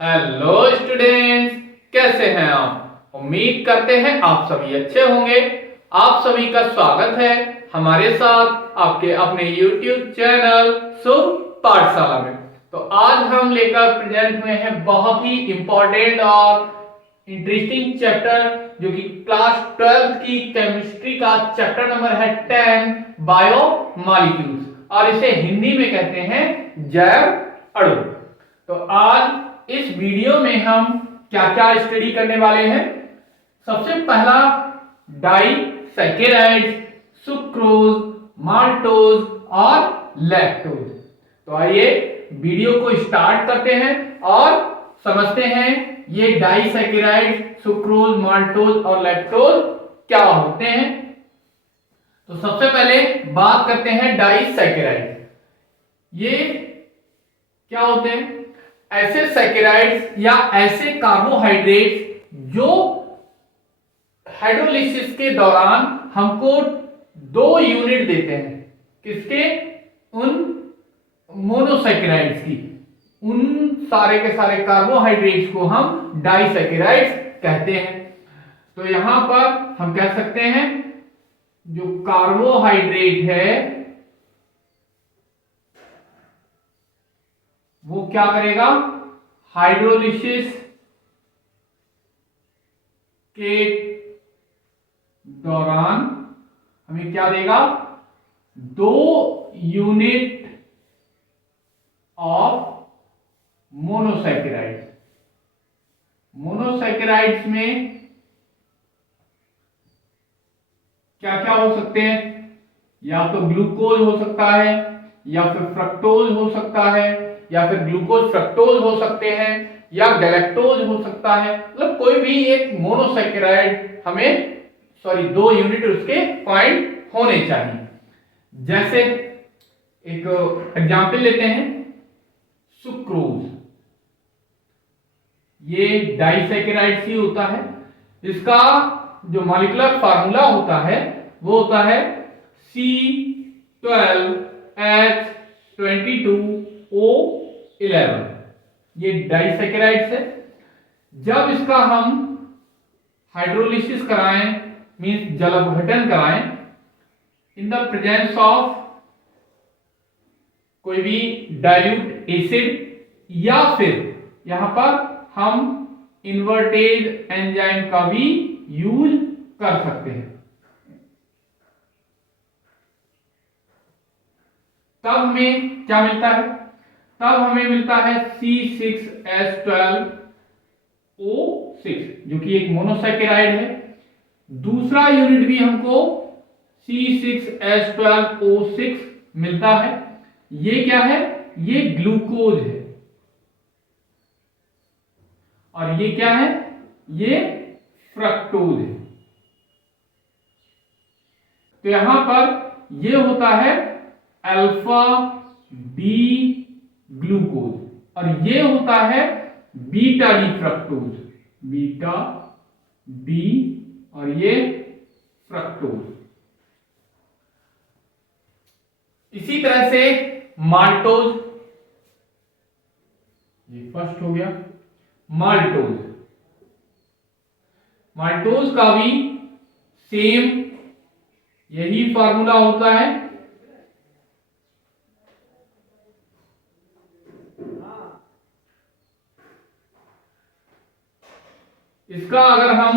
Hello students, कैसे हैं आप। उम्मीद करते हैं आप सभी अच्छे होंगे। आप सभी का स्वागत है हमारे साथ आपके अपने YouTube चैनल शुभ पाठशाला में। तो आज हम लेकर प्रेजेंट हुए हैं बहुत ही इंपॉर्टेंट और इंटरेस्टिंग चैप्टर, जो कि क्लास 12 की केमिस्ट्री का चैप्टर नंबर है 10 बायोमॉलिक्यूल्स, और इसे हिंदी में कहते हैं जैव अणु। तो आज इस वीडियो में हम क्या क्या स्टडी करने वाले हैं। सबसे पहला डाइसैकेराइड्स, सुक्रोज, माल्टोज और लैक्टोज। तो आइए वीडियो को स्टार्ट करते हैं और समझते हैं ये डाइसैकेराइड्स, सुक्रोज, माल्टोज और लैक्टोज क्या होते हैं। तो सबसे पहले बात करते हैं डाइसैकेराइड्स। ये क्या होते हैं? ऐसे सैकेराइड्स या ऐसे कार्बोहाइड्रेट्स जो हाइड्रोलिसिस के दौरान हमको 2 यूनिट देते हैं। किसके? उन मोनोसैकेराइड्स की। उन सारे के सारे कार्बोहाइड्रेट्स को हम डाइसैकेराइड्स कहते हैं। तो यहां पर हम कह सकते हैं जो कार्बोहाइड्रेट है वो क्या करेगा? हाइड्रोलिसिस के दौरान हमें क्या देगा? 2 यूनिट ऑफ मोनोसैकेराइड्स। मोनोसैकेराइड्स में क्या क्या हो सकते हैं? या तो ग्लूकोज हो सकता है, या फिर फ्रक्टोज हो सकता है, या फिर ग्लूकोज फ्रक्टोज हो सकते हैं, या गैलेक्टोज हो सकता है। मतलब कोई भी एक मोनोसैकेराइड हमें 2 यूनिट उसके फाइंड होने चाहिए। जैसे एक एग्जांपल लेते हैं, सुक्रोज। ये डाइसैकेराइड ही होता है। इसका जो मॉलिक्यूलर फार्मूला होता है वो होता है C12H22O11। ये डाइसैकेराइड्स है। जब इसका हम हाइड्रोलिसिस कराएं, मींस जल अपघटन कराएं, इन द प्रेजेंस ऑफ कोई भी डाइल्यूट एसिड, या फिर यहां पर हम इन्वर्टेज एंजाइम का भी यूज कर सकते हैं। तब हमें क्या मिलता है? तब हमें मिलता है C6H12O6, जो कि एक मोनोसैकेराइड है। दूसरा यूनिट भी हमको C6H12O6 मिलता है। ये क्या है? ये ग्लूकोज है। और ये क्या है? ये फ्रक्टोज है। तो यहां पर ये होता है अल्फा डी ग्लूकोज, और ये होता है beta D fructose. Beta D और ये फ्रक्टोज। इसी तरह से माल्टोज, ये फर्स्ट हो गया। माल्टोज, माल्टोज का भी सेम यही फार्मूला होता है। इसका अगर हम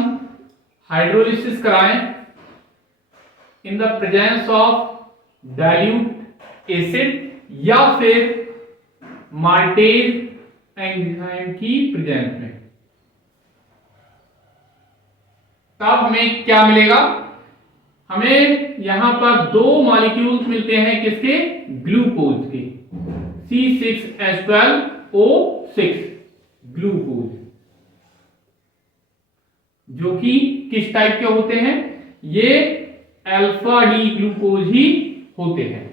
हाइड्रोलिसिस कराएं in the presence of dilute acid या फिर माल्टेज एंजाइम की प्रेजेंस में, तब हमें क्या मिलेगा? हमें यहां पर 2 मॉलिक्यूल्स मिलते हैं। किसके? ग्लूकोज के। C6H12O6 ग्लूकोज, जो कि किस टाइप के होते हैं? ये अल्फा डी ग्लूकोज ही होते हैं।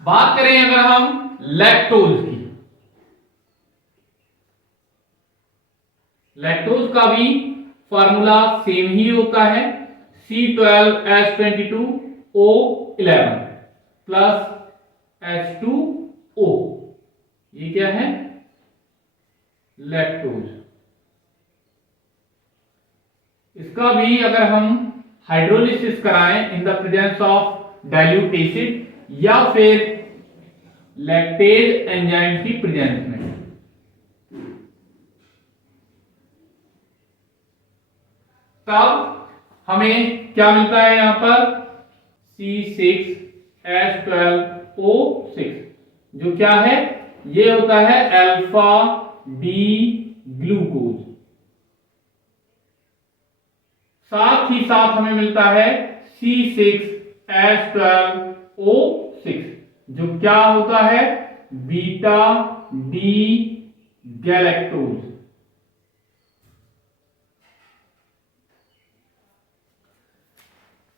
बात करें अगर हम लैक्टोज की, लैक्टोज का भी फार्मूला सेम ही होता है। C12H22O11 plus H2O। ये क्या है? लैक्टोज। इसका भी अगर हम हाइड्रोलिसिस कराएं in the presence of dilute acid या फिर लैक्टेज एंजाइम की प्रेजेंस में, तब हमें क्या मिलता है यहां पर C6H12O6, जो क्या है, ये होता है अल्फा डी ग्लूकोज। साथ ही साथ हमें मिलता है C6H12O6, जो क्या होता है, बीटा डी गैलेक्टोज।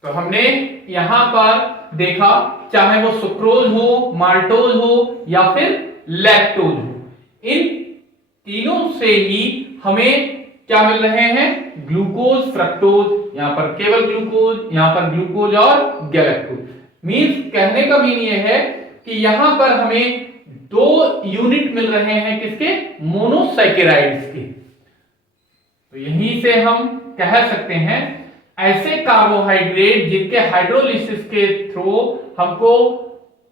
तो हमने यहां पर देखा, चाहे वो सुक्रोज हो, माल्टोज हो या फिर लैक्टोज हो, इन तीनों से ही हमें क्या मिल रहे हैं, ग्लूकोज, फ्रक्टोज, यहां पर केवल ग्लूकोज, यहां पर ग्लूकोज और गैलेक्टोज। मींस कहने का मीन ये है कि यहां पर हमें दो यूनिट मिल रहे हैं, किसके, मोनोसैकेराइड्स के। तो यहीं से हम कह सकते हैं ऐसे कार्बोहाइड्रेट जिनके हाइड्रोलिसिस के थ्रू हमको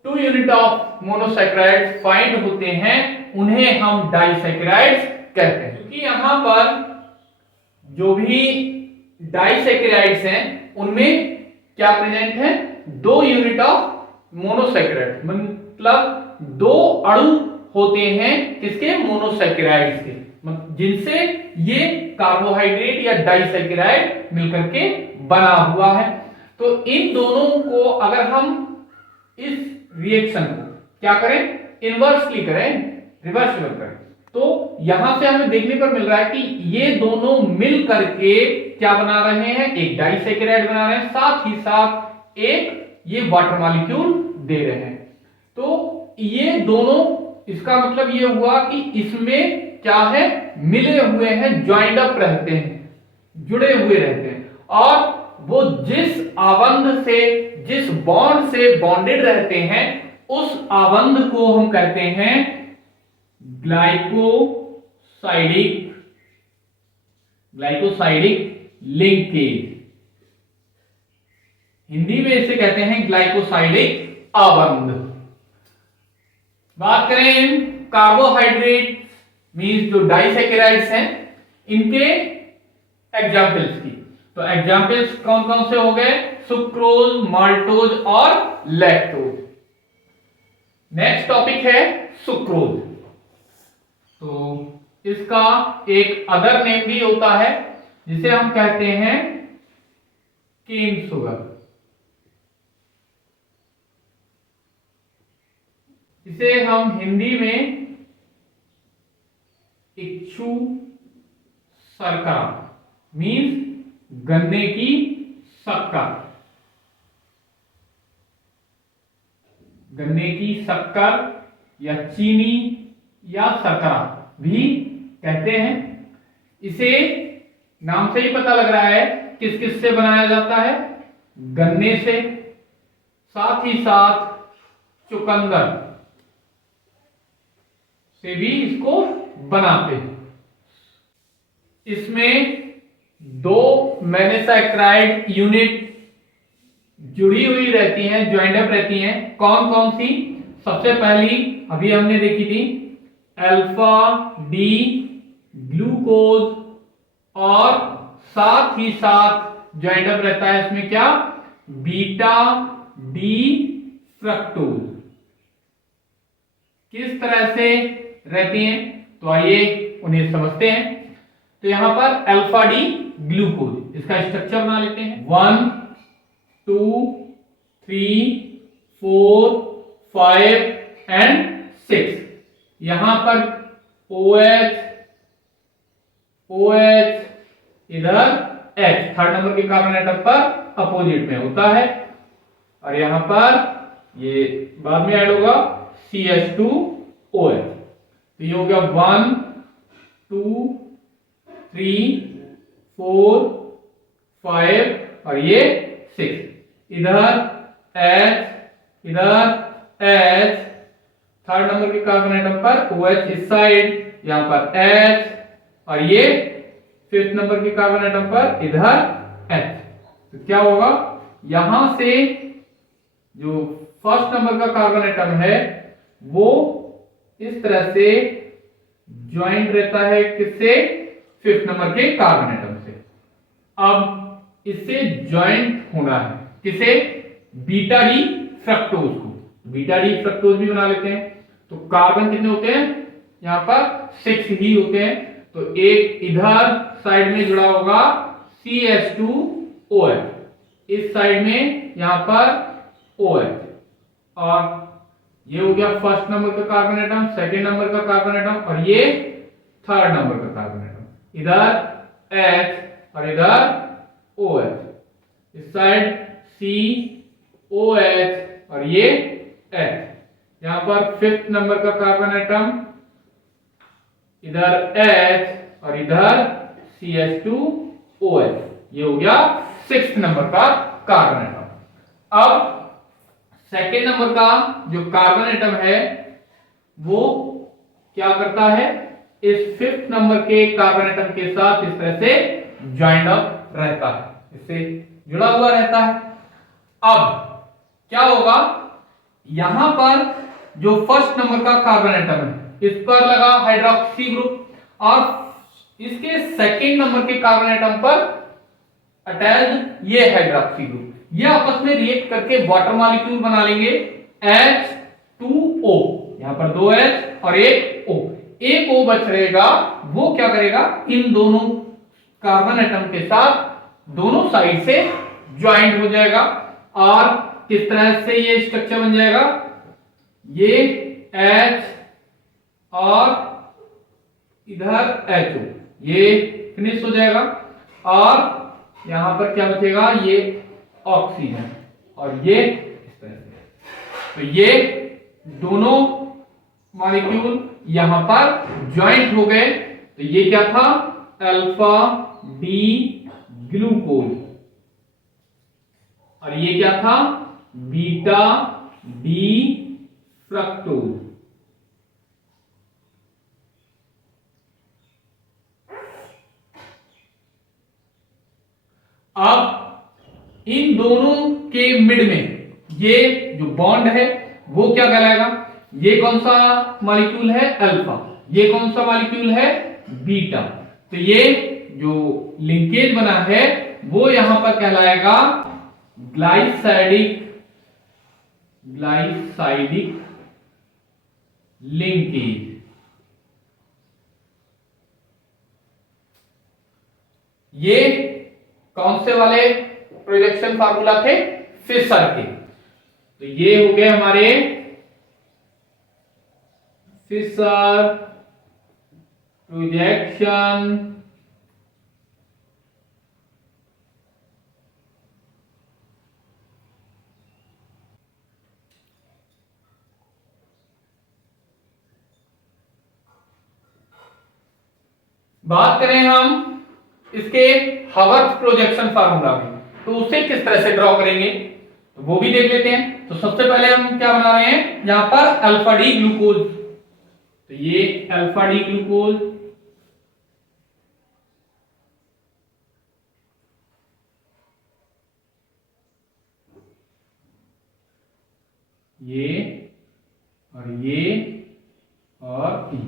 2 यूनिट ऑफ मोनोसैकेराइड्स फाइंड होते हैं, उन्हें हम डाइसैकेराइड्स कहते हैं। क्योंकि यहां पर जो भी डाइसैकेराइड्स हैं उनमें क्या प्रेजेंट है, 2 यूनिट ऑफ मोनोसैकेराइड, मतलब 2 अणु होते हैं किसके, मोनोसैकेराइड्स के, जिनसे ये कार्बोहाइड्रेट या डाइसैकेराइड मिलकर के बना हुआ है। तो इन दोनों को अगर हम इस रिएक्शन को क्या करें, इनवर्सली करें, रिवर्सिबल करें, तो यहां से हमें देखने पर मिल रहा है कि ये दोनों मिल करके क्या बना रहे हैं, एक डाइसैकेराइड बना रहे हैं, साथ ही साथ एक ये वाटर मॉलिक्यूल दे रहे हैं। तो ये दोनों, इसका मतलब ये हुआ कि इसमें क्या है, मिले हुए हैं, ज्वाइंड अप रहते हैं, जुड़े हुए रहते हैं, और वो जिस आबंध से, जिस बॉन्ड से बॉन्डेड रहते हैं, उस आबंध को हम कहते हैं ग्लाइकोसाइडिक लिंकेज। हिंदी में इसे कहते हैं ग्लाइकोसाइडिक आबंध। बात करें कार्बोहाइड्रेट मींस जो डाइसैकेराइड्स हैं, इनके एग्जाम्पल्स की, तो एग्जाम्पल्स कौन कौन से हो गए, सुक्रोज, माल्टोज और लैक्टोज। नेक्स्ट टॉपिक है सुक्रोज। तो इसका एक अदर नेम भी होता है जिसे हम कहते हैं केन शुगर। इसे हम हिंदी में इक्षु शर्करा मीन्स गन्ने की शक्कर, गन्ने की शक्कर या चीनी या शर्करा भी कहते हैं। इसे नाम से ही पता लग रहा है किस किस से बनाया जाता है, गन्ने से, साथ ही साथ चुकंदर से भी इसको बनाते हैं। इसमें 2 मोनोसैकेराइड यूनिट जुड़ी हुई रहती हैं, ज्वाइंड अप रहती हैं। कौन कौन सी, सबसे पहली अभी हमने देखी थी अल्फा डी ग्लूकोज, और साथ ही साथ ज्वाइंड अप रहता है इसमें क्या, बीटा डी फ्रक्टोज। किस तरह से रहती हैं, तो आइए उन्हें समझते हैं। तो यहां पर अल्फा डी ग्लूकोज, इसका स्ट्रक्चर बना लेते हैं। 1 2 3 4 5 एंड 6। यहां पर OH OH इधर H, थर्ड नंबर के कार्बन एटम पर अपोजिट में होता है, और यहां पर ये बाद में ऐड होगा CH2OH। तो ये हो गया 1 2 3 4 5 और ये 6। इधर H, इधर H, थर्ड नंबर के कार्बन एटम पर OH इस साइड, यहां पर H, और ये 5th नंबर के कार्बन एटम पर इधर H। तो क्या होगा, यहां से जो 1st नंबर का कार्बन एटम है वो इस तरह से ज्वाइंट रहता है किससे, 5th नंबर के कार्बन एटम से। अब इससे ज्वाइंट होना है किसे, बीटा डी फ्रक्टोज को। बीटा डी फ्रक्टोज भी बना लेते हैं। तो कार्बन कितने होते हैं, यहां पर 6 ही होते हैं। तो एक इधर साइड में जुड़ा होगा CH2OH, इस साइड में यहां पर OH, और ये हो गया 1st नंबर का कार्बन एटम, 2nd नंबर का कार्बन एटम, और ये 3rd नंबर का कार्बन एटम। इधर H और इधर OH, इस साइड COH और ये H। यहां पर 5th नंबर का कार्बन एटम, इधर H और इधर CH2OH। ये हो गया 6th नंबर का कार्बन एटम। अब 2nd नंबर का जो कार्बन एटम है वो क्या करता है, इस 5th नंबर के कार्बन एटम के साथ इस तरह से ज्वाइंट अप रहता है, इससे जुड़ा हुआ रहता है। अब क्या होगा, यहां पर जो 1st नंबर का कार्बन एटम है इस पर लगा हाइड्रोक्सी ग्रुप, और इसके 2nd नंबर के कार्बन एटम पर अटैच्ड ये हाइड्रोक्सी ग्रुप, ये आपस में रिएक्ट करके वाटर मॉलिक्यूल बना लेंगे H2O। यहां पर 2 H और एक O, एक O बच रहेगा, वो क्या करेगा, इन दोनों कार्बन एटम के साथ दोनों साइड से ज्वाइंट हो जाएगा। और किस तरह से ये स्ट्रक्चर बन जाएगा, ये H और इधर HO, ये फिनिश हो जाएगा, और यहां पर क्या बचेगा, ये ऑक्सीजन, और ये इस तरह से। तो ये दोनों मॉलिक्यूल यहां पर ज्वाइंट हो गए। तो ये क्या था, अल्फा डी ग्लूकोज, और ये क्या था, बीटा डी फ्रक्टोज। अब इन दोनों के मिड में ये जो बॉन्ड है वो क्या कहलाएगा, ये कौन सा मॉलिक्यूल है, अल्फा, ये कौन सा मॉलिक्यूल है, बीटा। तो ये जो लिंकेज बना है वो यहां पर कहलाएगा ग्लाइसाइडिक लिंकेज। ये कौन से वाले प्रोजेक्शन फार्मूला थे, फिशर के। तो ये हो गए हमारे फिशर प्रोजेक्शन बात करें हम इसके हावर्थ प्रोजेक्शन फार्मूला में, तो उसे किस तरह से ड्रॉ करेंगे तो वो भी देख लेते हैं। तो सबसे पहले हम क्या बना रहे हैं, यहां पर अल्फा डी ग्लूकोज। तो ये अल्फा डी ग्लूकोज, ये और ये और ये।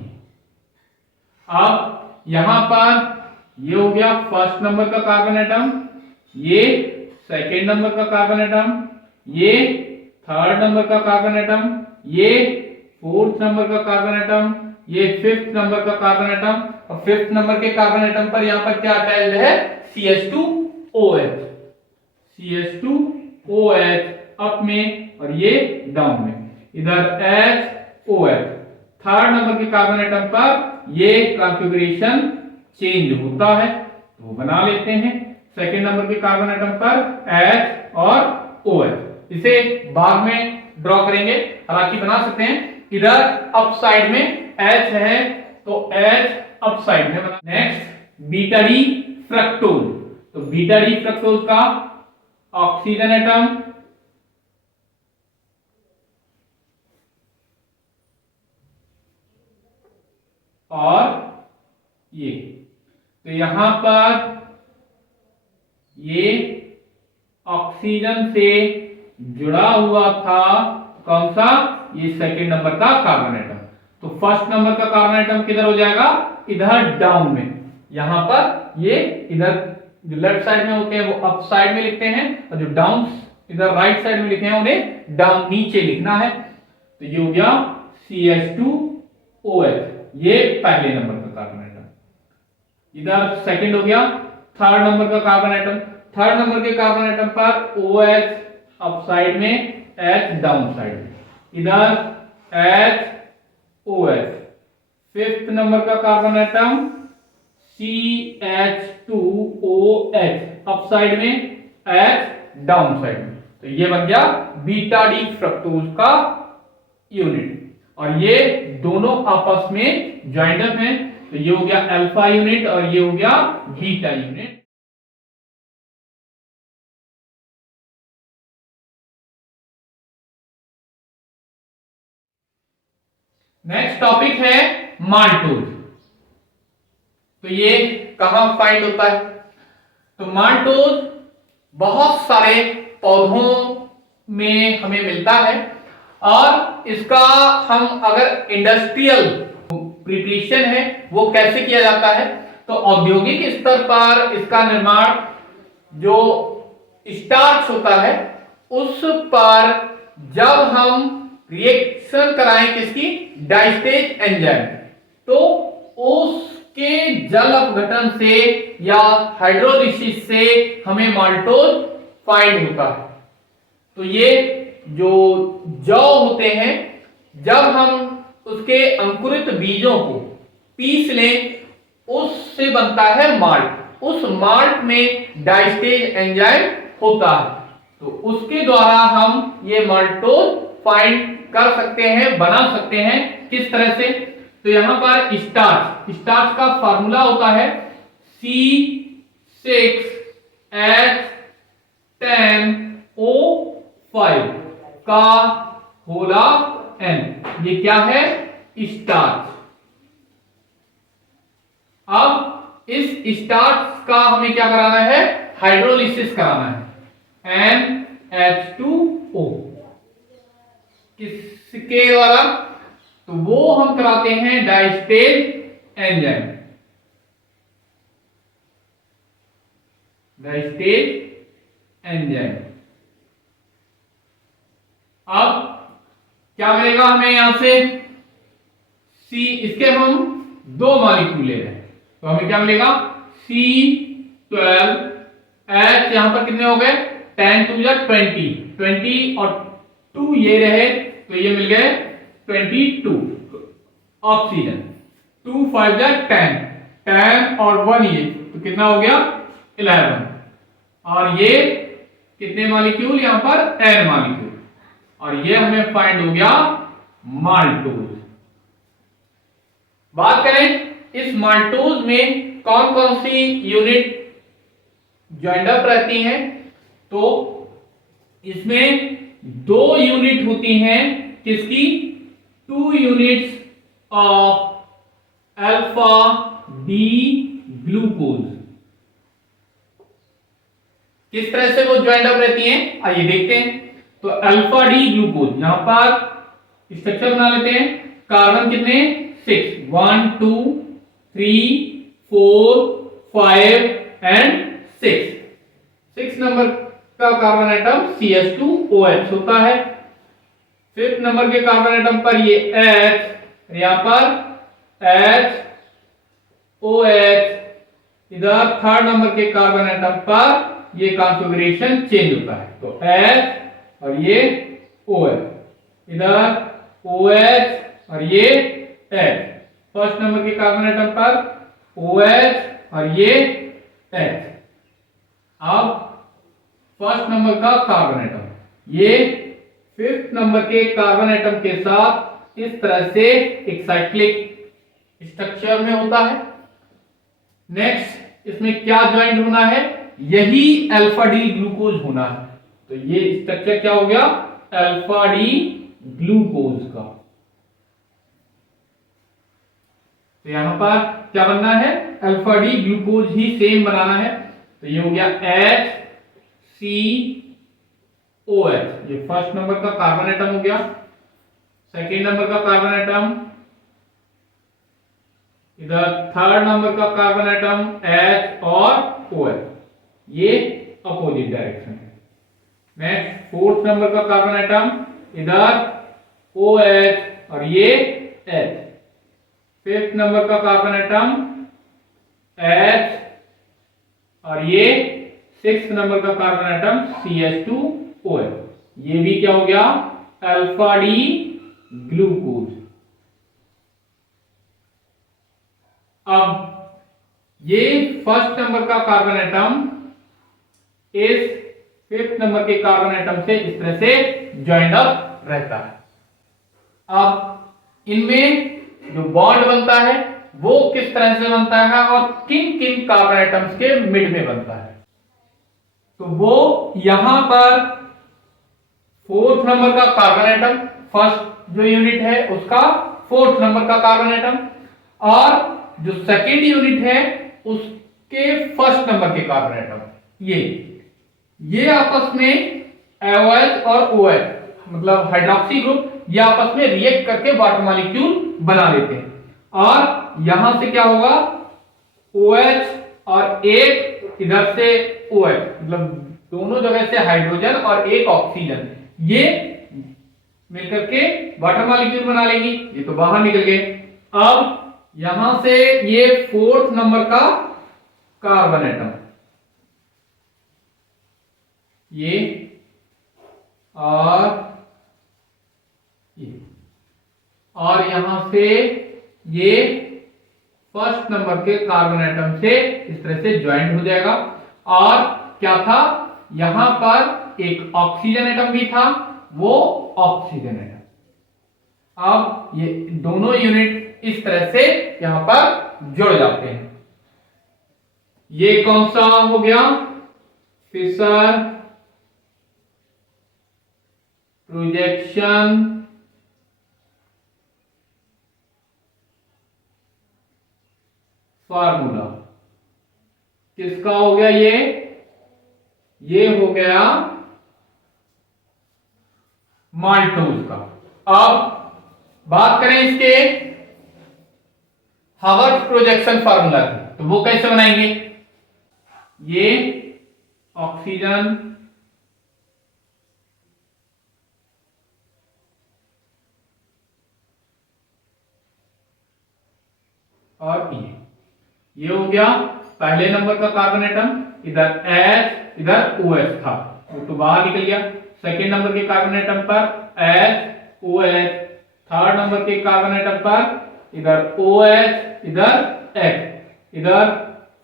अब यहां पर ये हो गया 1st नंबर का कार्बन एटम, ये 2nd नंबर का कार्बन एटम, ये 3rd नंबर का कार्बन एटम, ये 4th नंबर का कार्बन एटम, ये 5th नंबर का कार्बन एटम, और 5th नंबर के कार्बन एटम पर यहां पर क्या अटैच्ड है, CH2OH। CH2OH अप में और ये डाउन में, इधर HOH। 3rd नंबर के कार्बन एटम पर ये कॉन्फ़िगरेशन चेंज होता है, तो वो बना लेते हैं। 2nd नंबर के कार्बन एटम पर H और OH, इसे बाद में ड्रॉ करेंगे, हालांकि बना सकते हैं। इधर अप साइड में H है तो H अप साइड में बना। Next beta D fructose. तो बीटा डी फ्रक्टोज का ऑक्सीजन एटम, और ये, तो यहां पर ये ऑक्सीजन से जुड़ा हुआ था कौन सा, ये सेकंड नंबर का कार्बन एटम। तो फर्स्ट नंबर का कार्बन एटम किधर हो जाएगा, इधर डाउन में। यहां पर ये इधर जो लेफ्ट साइड में होते हैं वो अप साइड में लिखते हैं, और जो डाउन इधर राइट साइड में लिखे हैं उन्हें डाउन नीचे लिखना है। तो ये हो गया CH2OH, ये पहले नंबर का कार्बन एटम। इधर सेकंड हो गया, थर्ड नंबर का कार्बन एटम। थर्ड नंबर के कार्बन एटम पर OH अप साइड में, H डाउन साइड में, इधर HOH। फिफ्थ नंबर का carbon atom CH2OH up side में, H डाउन साइड में। तो ये बन गया बीटा डी फ्रक्टोज का यूनिट, और ये दोनों आपस में ज्वाइंट अप हैं। तो ये हो गया अल्फा यूनिट और ये हो गया बीटा यूनिट। नेक्स्ट टॉपिक है माल्टोज। तो ये कहां फाइंड होता है, तो माल्टोज बहुत सारे पौधों में हमें मिलता है, और इसका हम अगर इंडस्ट्रियल प्रिपरेशन है वो कैसे किया जाता है, तो औद्योगिक स्तर पर इसका निर्माण जो स्टार्च होता है उस पर जब हम रिएक्शन कराएं किसकी, डाइस्टेज एंजाइम, तो उसके जल अपघटन से या हाइड्रोलिसिस से हमें माल्टोज फाइंड होता है। तो ये जो जौ होते हैं, जब हम उसके अंकुरित बीजों को पीस लें उससे बनता है माल्ट। उस माल्ट में डाइस्टेज एंजाइम होता है, तो उसके द्वारा हम ये माल्टोज फाइंड कर सकते हैं, बना सकते हैं। किस तरह से, तो यहां पर स्टार्च का फार्मूला होता है C6H10O5 का होला N, ये क्या है, स्टार्च। अब इस स्टार्च का हमें क्या कराना है, हाइड्रोलिसिस कराना है, NH2O किसके द्वारा, तो वो हम कराते हैं डाइस्टेज एंजाइम। अब क्या मिलेगा हमें यहां से, सी, इसके हम दो मॉलिक्यूल ले रहे हैं, तो हमें क्या मिलेगा, C12H, यहां पर कितने हो गए, 10 2 20 और 2 ये रहे, तो ये मिल गए 22 ऑक्सीजन, 2 5 10 और 1 ये, तो कितना हो गया 11, और ये कितने मॉलिक्यूल, यहां पर n मॉलिक्यूल, और ये हमें फाइंड हो गया माल्टोज। बात करें इस माल्टोज में कौन कौन सी यूनिट ज्वाइंड अप रहती हैं, तो इसमें 2 यूनिट होती हैं किसकी, 2 units of alpha D glucose. किस तरह से वो ज्वाइंड अप रहती हैं, आइए देखते हैं। तो अल्फा डी ग्लूकोज, यहां पर स्ट्रक्चर बना लेते हैं, कार्बन कितने 6, 1 2 3 4 5 एंड 6 नंबर का कार्बन एटम CH2OH होता है। फिफ्थ नंबर के कार्बन एटम पर ये H, यहां पर HOH, इधर थर्ड नंबर के कार्बन एटम पर ये कॉन्फ़िगरेशन चेंज होता है, तो H और ये OH, इधर OH और ये H। फर्स्ट नंबर के कार्बन एटम पर OH और ये H। अब फर्स्ट नंबर का कार्बन एटम ये फिफ्थ नंबर के कार्बन एटम के साथ इस तरह से एक साइक्लिक स्ट्रक्चर में होता है। नेक्स्ट इसमें क्या ज्वाइंट होना है, यही अल्फा डी ग्लूकोज होना है, तो ये स्ट्रक्चर क्या हो गया, अल्फा डी ग्लूकोज का। तो यहाँ पर क्या बनना है, अल्फा डी ग्लूकोज ही सेम बनाना है। तो ये हो गया HCOH, ये फर्स्ट नंबर का कार्बन एटम हो गया। सेकेंड नंबर का कार्बन एटम, इधर थर्ड नंबर का कार्बन एटम H और OH, ये अपोजिट डायरेक्शन है। नेक्स्ट फोर्थ नंबर का कार्बन एटम, इधर OH और ये H। फिफ्थ नंबर का कार्बन एटम H और ये सिक्स नंबर का कार्बन एटम CH2OH, ये भी क्या हो गया, अल्फा डी ग्लूकोज। अब ये फर्स्ट नंबर का कार्बन एटम इस फिफ्थ नंबर के कार्बन एटम से इस तरह से ज्वाइंड अप रहता है। अब इनमें जो बॉन्ड बनता है वो किस तरह से बनता है और किन किन कार्बन एटम्स के मिड में बनता है, तो वो यहां पर फोर्थ नंबर का कार्बन एटम, फर्स्ट जो यूनिट है उसका फोर्थ नंबर का कार्बन एटम, और जो सेकेंड यूनिट है उसके फर्स्ट नंबर के कार्बन एटम, ये आपस में OH और OH मतलब हाइड्रोक्सी ग्रुप, ये आपस में रिएक्ट करके वाटर मॉलिक्यूल बना लेते हैं। और यहां से क्या होगा, OH और एक इधर से OH, मतलब दोनों जगह से हाइड्रोजन और एक ऑक्सीजन, ये मिलकर के वाटर मॉलिक्यूल बना लेंगी। ये तो बाहर निकल गए। अब यहां से ये फोर्थ नंबर का कार्बन एटम, ये और यहां से ये फर्स्ट नंबर के कार्बन एटम से इस तरह से ज्वाइंट हो जाएगा। और क्या था, यहां पर एक ऑक्सीजन एटम भी था, वो ऑक्सीजन एटम। अब ये दोनों यूनिट इस तरह से यहां पर जुड़ जाते हैं। ये कौन सा हो गया, फिशर प्रोजेक्शन फार्मूला। किसका हो गया ये हो गया माल्टोज का। अब बात करें इसके हावर्थ प्रोजेक्शन फार्मूला की, तो वो कैसे बनाएंगे, ये ऑक्सीजन और ये हो गया पहले नंबर का कार्बन एटम, इधर H इधर OH था, वो तो बाहर निकल गया। सेकेंड नंबर के कार्बन एटम पर HOH, थर्ड नंबर के कार्बन एटम पर इधर OH इधर H, इधर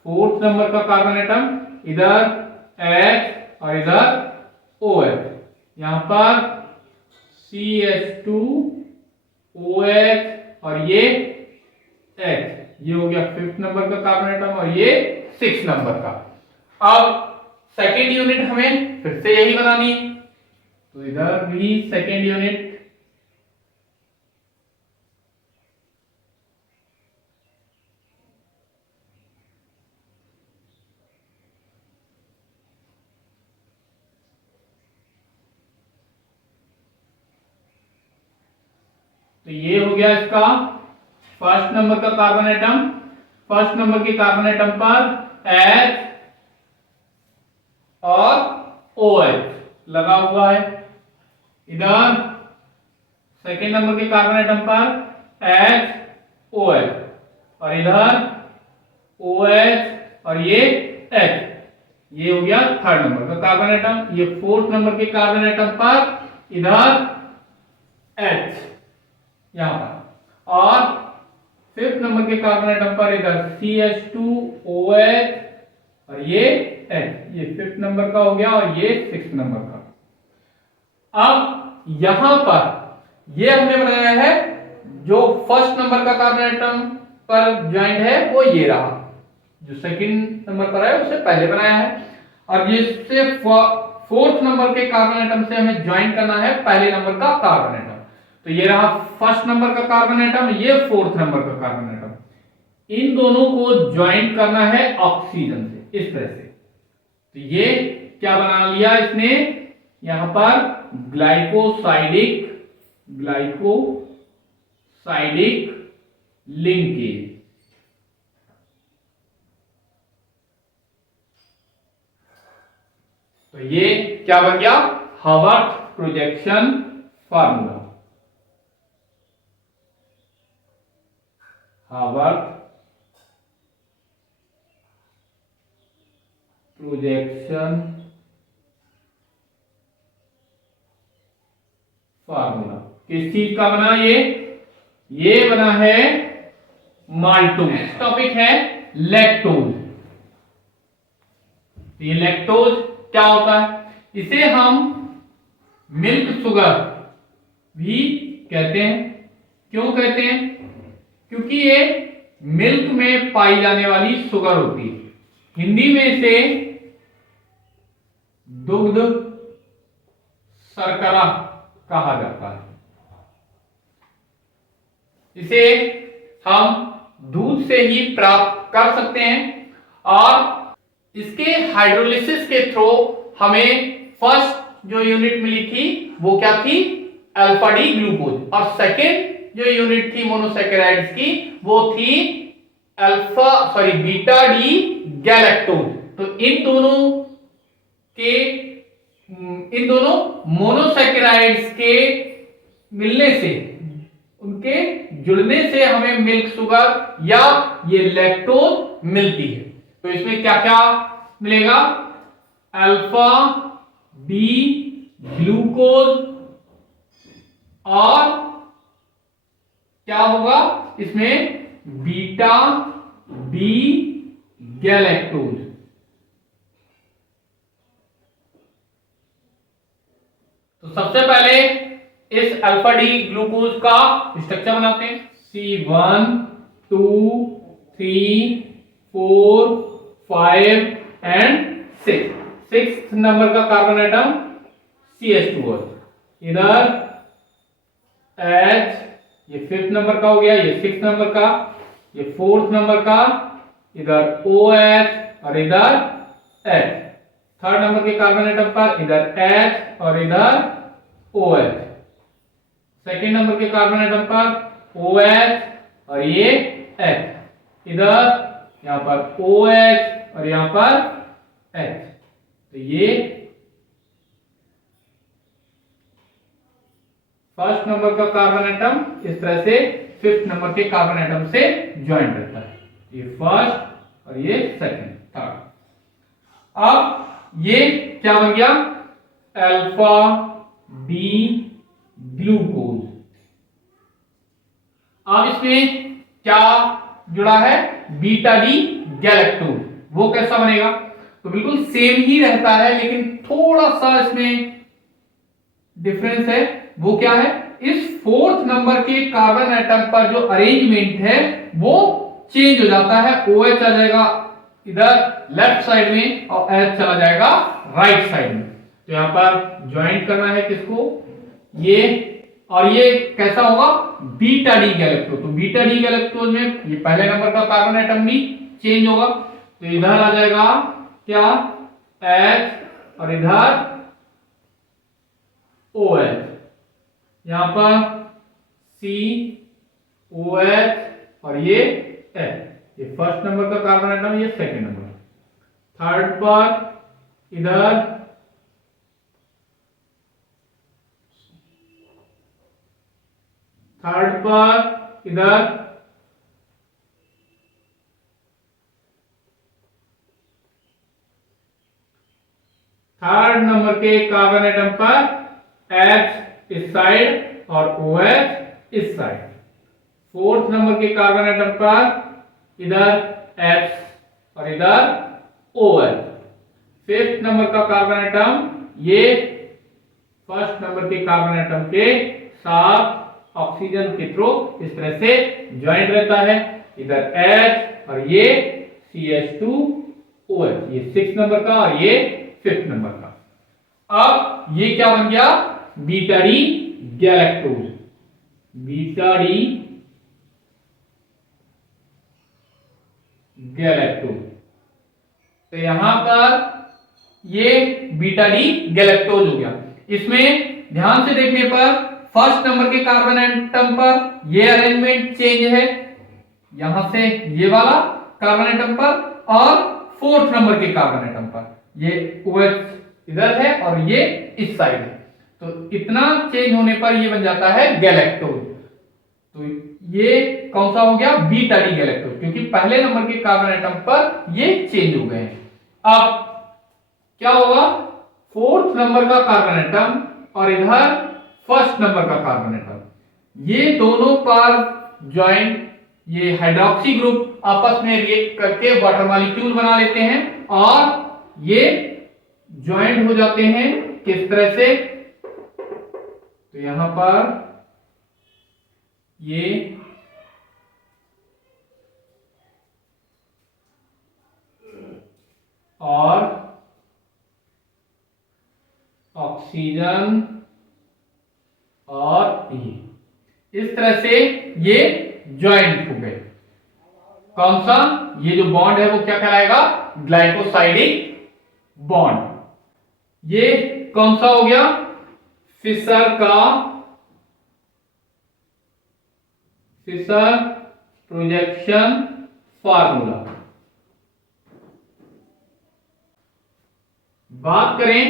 फोर्थ नंबर का कार्बन एटम, इधर H और इधर OH, यहां पर CH2OH और ये H, ये हो गया फिफ्थ नंबर का कार्बन एटम और ये सिक्स नंबर का। अब सेकेंड यूनिट हमें फिर से यही बनानी है, तो इधर भी सेकेंड यूनिट तो ये हो गया इसका फर्स्ट नंबर का कार्बन एटम, फर्स्ट नंबर के कार्बन एटम पर H और OH लगा हुआ है, इधर सेकेंड नंबर के कार्बन एटम पर HOH और इधर OH और ये H, ये हो गया थर्ड नंबर का कार्बन एटम। ये फोर्थ नंबर के कार्बन एटम पर इधर H यहां पर, और फिफ्थ नंबर के कार्बन एटम पर इधर CH2OH और ये H, ये फिफ्थ नंबर का हो गया और ये सिक्स नंबर का। अब यहां पर ये हमने बनाया है, जो फर्स्ट नंबर का कार्बन एटम पर ज्वाइंट है वो ये रहा, जो सेकंड नंबर पर है उससे पहले बनाया है, और ये से फोर्थ नंबर के कार्बन एटम से हमें ज्वाइन करना है पहले नंबर का कार्बन एटम। तो ये रहा फर्स्ट नंबर का कार्बन एटम, ये फोर्थ नंबर का कार्बन एटम, इन दोनों को ज्वाइंट करना है ऑक्सीजन से, इस तरह से। तो ये क्या बना लिया इसने, यहां पर ग्लाइकोसाइडिक लिंकेज। तो ये क्या बन गया, Haworth projection formula. Haworth projection formula किस चीज का बना, ये बना है माल्टोज। टॉपिक है लैक्टोज। ये लैक्टोज क्या होता है, इसे हम मिल्क शुगर भी कहते हैं। क्यों कहते हैं, क्योंकि ये मिल्क में पाई जाने वाली शुगर होती है। हिंदी में इसे दुग्ध शर्करा कहा जाता है। इसे हम दूध से ही प्राप्त कर सकते हैं और इसके हाइड्रोलिसिस के थ्रू हमें फर्स्ट जो यूनिट मिली थी वो क्या थी, अल्फा डी ग्लूकोज, और सेकेंड जो यूनिट थी मोनोसैकेराइड्स की वो थी बीटा डी गैलेक्टोज। तो इन दोनों मोनोसैकेराइड्स के मिलने से, उनके जुड़ने से हमें मिल्क शुगर या ये लैक्टोज मिलती है। तो इसमें क्या क्या मिलेगा, अल्फा डी ग्लूकोज, और क्या होगा इसमें बीटा डी गैलेक्टोज। तो सबसे पहले इस अल्फा डी ग्लूकोज का स्ट्रक्चर बनाते हैं। C1 2 3 4 5 and 6। 6th नंबर का कार्बन एटम CH2, इधर H, ये 5th नंबर का हो गया, ये 6th नंबर का, ये 4th नंबर का, इधर OH और इधर H। 3rd नंबर के कार्बन एटम पर इधर H और इधर OH। 2nd नंबर के कार्बन एटम पर OH और ये H, इधर यहां पर OH और यहां पर H। तो ये फर्स्ट नंबर का कार्बन एटम इस तरह से 5th नंबर के कार्बन एटम से ज्वाइंट रहता है। ये फर्स्ट और ये सेकंड, थर्ड। अब ये क्या बन गया, अल्फा डी ग्लूकोज। अब इसमें क्या जुड़ा है, बीटा डी गैलेक्टोज। वो कैसा बनेगा, तो बिल्कुल सेम ही रहता है लेकिन थोड़ा सा इसमें डिफरेंस है। वो क्या है, इस 4th नंबर के कार्बन एटम पर जो अरेंजमेंट है वो चेंज हो जाता है। OH आ जाएगा इधर लेफ्ट साइड में और H चला जाएगा राइट साइड में। तो यहां पर ज्वाइंट करना है किसको, ये, और ये कैसा होगा, बीटा डी गैलेक्टोज। तो बीटा डी गैलेक्टोज में ये पहले नंबर का कार्बन एटम भी चेंज होगा। तो इधर आ जाएगा क्या, H और इधर OH, यहां पर COH और ये H। ये फर्स्ट नंबर का कार्बन एटम, ये सेकंड नंबर। थर्ड पर इधर थर्ड नंबर के कार्बन एटम पर H इस साइड और OH इस साइड। 4th नंबर के कार्बन एटम पर इधर H और इधर OH। 5th नंबर का कार्बन एटम ये फर्स्ट नंबर के कार्बन एटम के साथ ऑक्सीजन के थ्रू इस तरह से ज्वाइंट रहता है। इधर H और ये CH2OH, ये 6th नंबर का और ये 5th नंबर का। अब ये क्या बन गया, beta D galactose. Beta D galactose. तो यहां पर ये बीटा डी गैलेक्टोज हो गया। इसमें ध्यान से देखने पर फर्स्ट नंबर के कार्बन एटम पर ये अरेंजमेंट चेंज है, यहां से ये वाला कार्बन एटम पर, और फोर्थ नंबर के कार्बन एटम पर ये OH इधर है और ये इस साइड है। तो इतना चेंज होने पर ये बन जाता है गैलेक्टोज। तो ये कौन सा हो गया? बीटा डी गैलेक्टोज, क्योंकि पहले नंबर के कार्बन एटम पर ये चेंज हो गए हैं। अब क्या होगा? फोर्थ नंबर का कार्बन एटम और इधर फर्स्ट नंबर का कार्बन एटम, ये दोनों पर ज्वाइंट, ये हाइड्रोक्सी ग्रुप आपस में रिएक्ट करके वाटर मॉलिक्यूल बना लेते हैं और ये ज्वाइंट हो जाते हैं। किस तरह से? तो यहां पर ये और ऑक्सीजन और ये इस तरह से ये ज्वाइंट हो गए। कौन सा? ये जो बॉन्ड है वो क्या कहलाएगा? Glycosidic bond. ये कौन सा हो गया? Fischer projection formula. बात करें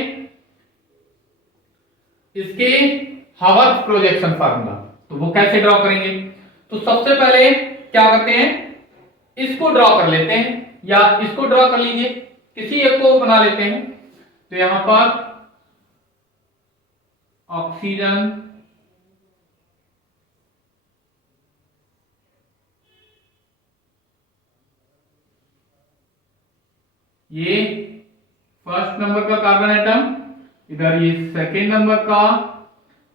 इसके हावर्थ प्रोजेक्शन फार्मूला, तो वो कैसे ड्रॉ करेंगे? तो सबसे पहले क्या करते हैं, इसको ड्रॉ कर लेते हैं या इसको ड्रॉ कर लीजिए, किसी एक को बना लेते हैं। तो यहां पर ऑक्सीजन, ये फर्स्ट नंबर का कार्बन एटम, इधर ये सेकेंड नंबर का,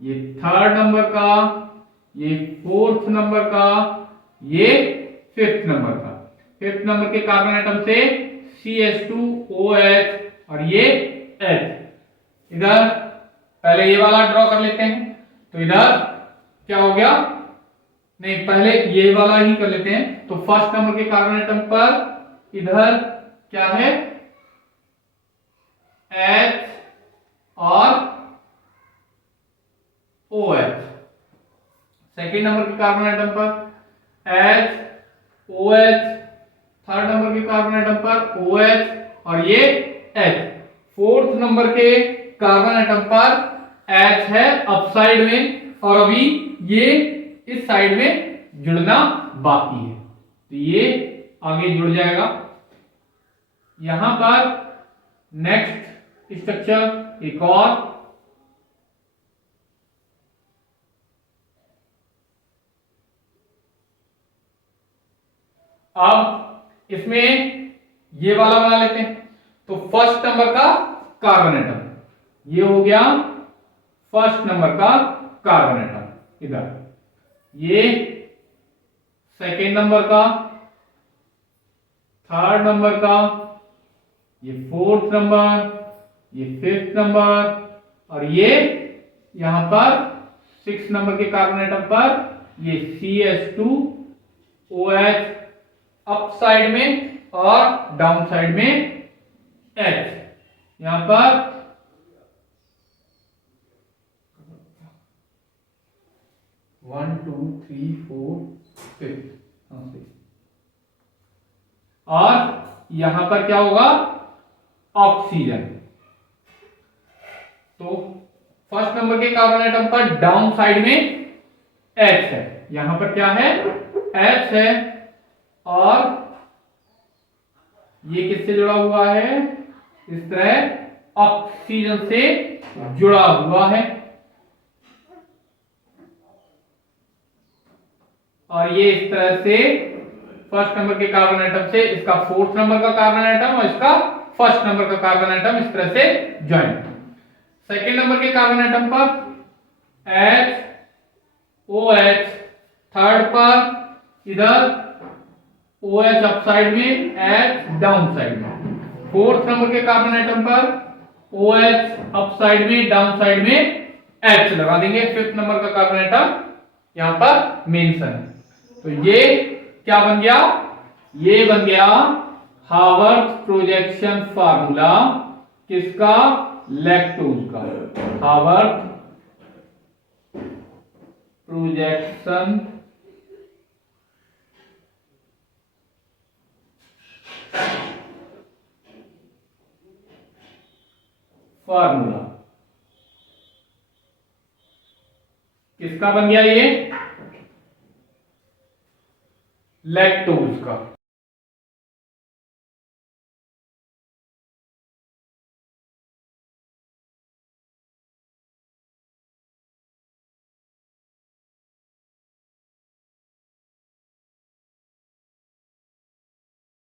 ये थर्ड नंबर का, ये फोर्थ नंबर का, ये फिफ्थ नंबर का। फिफ्थ नंबर के कार्बन एटम से CH2OH और ये H। इधर पहले ये वाला ड्रॉ कर लेते हैं। तो इधर क्या हो गया? नहीं, पहले ये वाला ही कर लेते हैं। तो फर्स्ट नंबर के कार्बन एटम पर इधर क्या है? H और OH। सेकेंड नंबर के कार्बन एटम पर H, OH, थर्ड नंबर के कार्बन एटम पर OH और ये H। फोर्थ नंबर के कार्बन एटम पर H है अपसाइड में और अभी ये इस साइड में जुड़ना बाकी है, तो ये आगे जुड़ जाएगा। यहां पर नेक्स्ट स्ट्रक्चर एक और, अब इसमें ये वाला बना लेते हैं। तो फर्स्ट नंबर का कार्बन एटम, ये हो गया फर्स्ट नंबर का कार्बन एटम इधर, ये सेकेंड नंबर का, थर्ड नंबर का, ये फोर्थ नंबर, ये फिफ्थ नंबर और ये यहां पर सिक्स नंबर के कार्बन एटम पर ये CH2OH अप साइड में और डाउन साइड में H। यहां पर 1 2 3 4 5 और यहां पर क्या होगा? ऑक्सीजन। तो फर्स्ट नंबर के कार्बन एटम पर डाउन साइड में H है, यहां पर क्या है? H है और ये किससे जुड़ा हुआ है? इस तरह ऑक्सीजन से जुड़ा हुआ है और ये इस तरह से फर्स्ट नंबर के कार्बन एटम से इसका फोर्थ नंबर का कार्बन एटम और इसका फर्स्ट नंबर का कार्बन एटम इस तरह से ज्वाइंट। सेकेंड नंबर के कार्बन एटम पर H, OH, थर्ड पर इधर OH अप साइड में, H डाउन साइड में। फोर्थ नंबर के कार्बन एटम पर OH अप साइड में, डाउन साइड में H लगा देंगे। फिफ्थ नंबर का कार्बन एटम यहां पर मेंशन है। तो ये क्या बन गया? ये बन गया हावर्थ प्रोजेक्शन फार्मूला किसका? लैक्टोज का। हावर्थ प्रोजेक्शन फार्मूला किसका बन गया? ये लैक्टोज का।